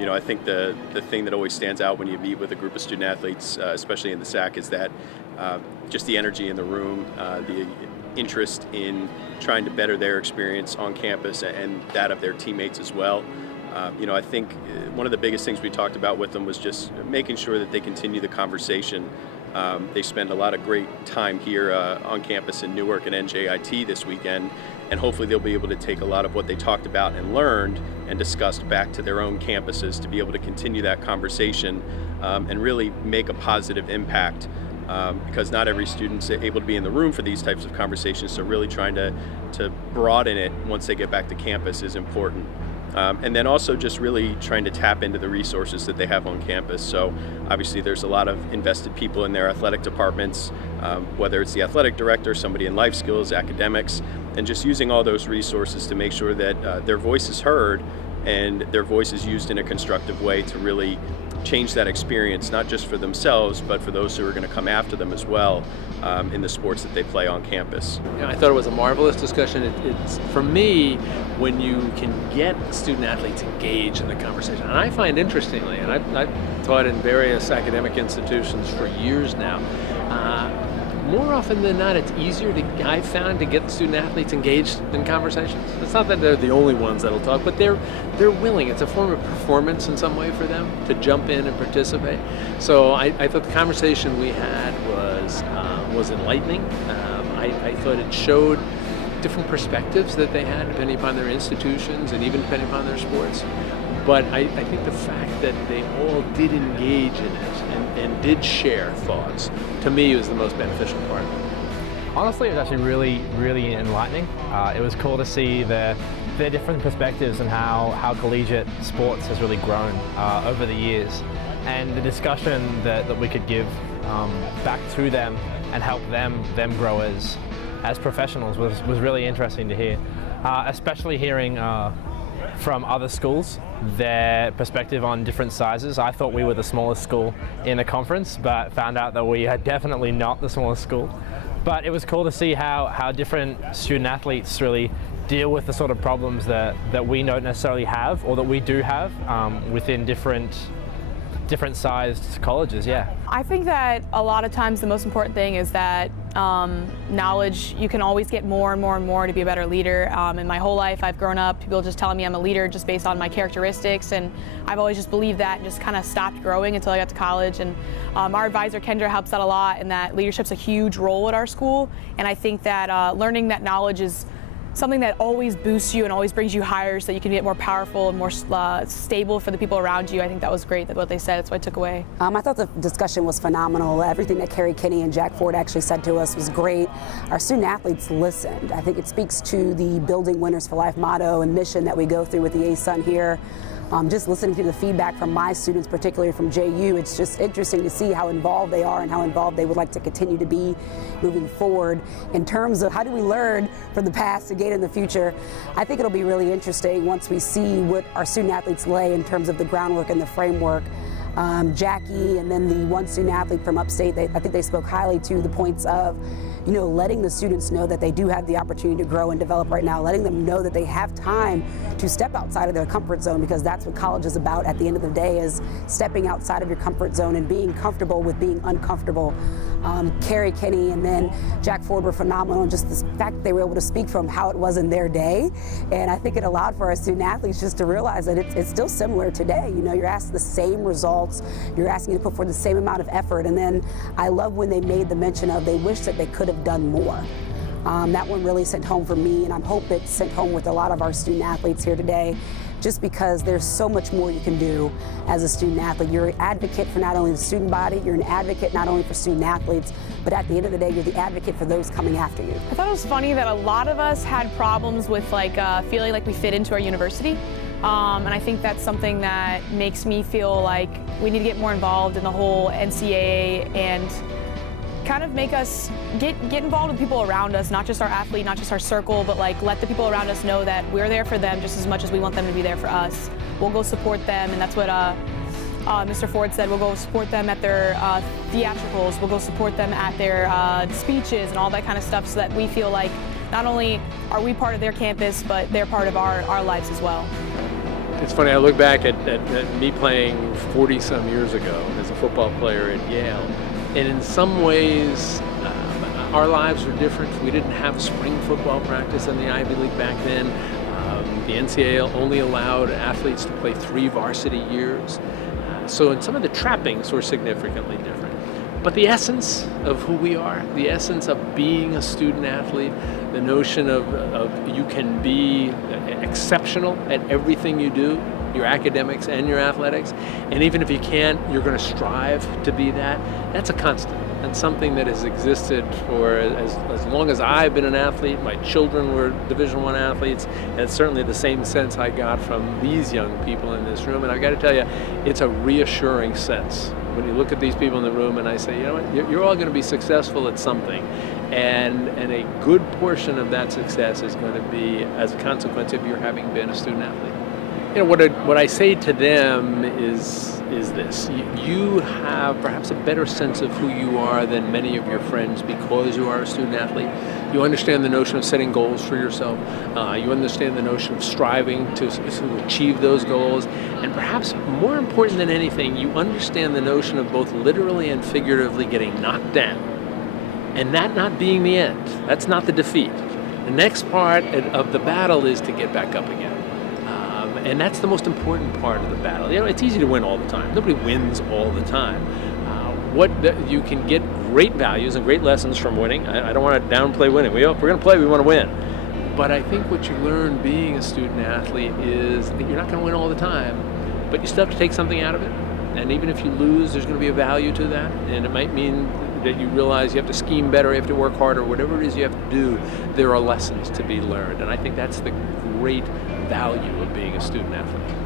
I think the thing that always stands out when you meet with a group of student athletes, especially in the SAAC, is that just the energy in the room, the interest in trying to better their experience on campus and that of their teammates as well. I think one of the biggest things we talked about with them was just making sure that they continue the conversation. They spend a lot of great time here on campus in Newark and NJIT this weekend, and hopefully they'll be able to take a lot of what they talked about and learned and discussed back to their own campuses to be able to continue that conversation and really make a positive impact. Because not every student's able to be in the room for these types of conversations, so really trying to broaden it once they get back to campus is important. And then also just really trying to tap into the resources that they have on campus. So obviously there's a lot of invested people in their athletic departments, whether it's the athletic director, somebody in life skills, academics, and just using all those resources to make sure that their voice is heard and their voice is used in a constructive way to really change that experience, not just for themselves, but for those who are going to come after them as well in the sports that they play on campus. Yeah, I thought it was a marvelous discussion. It's for me, when you can get student athletes engaged in the conversation, and I find interestingly, and I've taught in various academic institutions for years now, more often than not, it's easier I've found to get the student athletes engaged in conversations. It's not that they're the only ones that'll talk, but they're willing. It's a form of performance in some way for them to jump in and participate. So I thought the conversation we had was enlightening. I thought it showed different perspectives that they had depending upon their institutions and even depending upon their sports. But I think the fact that they all did engage in it and did share thoughts, to me, was the most beneficial part. Honestly, it was actually really, really enlightening. It was cool to see their different perspectives and how collegiate sports has really grown over the years. And the discussion that we could give back to them and help them grow as professionals was really interesting to hear, especially hearing from other schools, their perspective on different sizes. I thought we were the smallest school in the conference, but found out that we are definitely not the smallest school. But it was cool to see how different student athletes really deal with the sort of problems that we don't necessarily have, or that we do have within different sized colleges. Yeah. I think that a lot of times the most important thing is that knowledge, you can always get more and more and more to be a better leader. In my whole life I've grown up people just telling me I'm a leader just based on my characteristics, and I've always just believed that and just kind of stopped growing until I got to college. And our advisor Kendra helps out a lot, and that leadership's a huge role at our school, and I think that learning that knowledge is something that always boosts you and always brings you higher so that you can get more powerful and more stable for the people around you. I think that was great, what they said. That's what I took away. I thought the discussion was phenomenal. Everything that Kerry, Kenny, and Jack Ford actually said to us was great. Our student athletes listened. I think it speaks to the Building Winners for Life motto and mission that we go through with the ASUN here. Just listening to the feedback from my students, particularly from JU, it's just interesting to see how involved they are and how involved they would like to continue to be moving forward. In terms of how do we learn from the past to gain in the future, I think it'll be really interesting once we see what our student athletes lay in terms of the groundwork and the framework. Jackie and then the one student athlete from upstate, I think they spoke highly to the points of, letting the students know that they do have the opportunity to grow and develop right now, letting them know that they have time to step outside of their comfort zone, because that's what college is about at the end of the day, is stepping outside of your comfort zone and being comfortable with being uncomfortable. Kerry, Kenny, and then Jack Ford were phenomenal, and just the fact that they were able to speak from how it was in their day. And I think it allowed for our student athletes just to realize that it's still similar today. You're asked the same results, you're asking to put forth the same amount of effort. And then I love when they made the mention of they wish that they could have done more. That one really sent home for me, and I hope it's sent home with a lot of our student athletes here today, just because there's so much more you can do as a student athlete. You're an advocate for not only the student body, you're an advocate not only for student athletes, but at the end of the day, you're the advocate for those coming after you. I thought it was funny that a lot of us had problems with feeling like we fit into our university. And I think that's something that makes me feel like we need to get more involved in the whole NCAA and kind of make us get involved with people around us, not just our athlete, not just our circle, but let the people around us know that we're there for them just as much as we want them to be there for us. We'll go support them, and that's what Mr. Ford said. We'll go support them at their theatricals, we'll go support them at their speeches and all that kind of stuff, so that we feel like not only are we part of their campus, but they're part of our lives as well. It's funny, I look back at me playing 40 some years ago as a football player at Yale, and in some ways our lives were different. We didn't have spring football practice in the Ivy League back then. The NCAA only allowed athletes to play 3 varsity years. So in some of the trappings were significantly different. But the essence of who we are, the essence of being a student athlete, the notion of you can be exceptional at everything you do, your academics and your athletics, and even if you can't, you're going to strive to be that. That's a constant and something that has existed for as long as I've been an athlete. My children were Division I athletes, and it's certainly the same sense I got from these young people in this room. And I've got to tell you, it's a reassuring sense when you look at these people in the room and I say, you know what, you're all going to be successful at something, and a good portion of that success is going to be as a consequence of your having been a student athlete. You know, what I say to them is this: you have perhaps a better sense of who you are than many of your friends because you are a student athlete. You understand the notion of setting goals for yourself. You understand the notion of striving to achieve those goals. And perhaps more important than anything, you understand the notion of both literally and figuratively getting knocked down. And that not being the end. That's not the defeat. The next part of the battle is to get back up again. And that's the most important part of the battle. You know, it's easy to win all the time. Nobody wins all the time. You can get great values and great lessons from winning. I don't want to downplay winning. If we're going to play, we want to win. But I think what you learn being a student athlete is that you're not going to win all the time, but you still have to take something out of it. And even if you lose, there's going to be a value to that. And it might mean that you realize you have to scheme better, you have to work harder, whatever it is you have to do, there are lessons to be learned. And I think that's the great value of being a student athlete.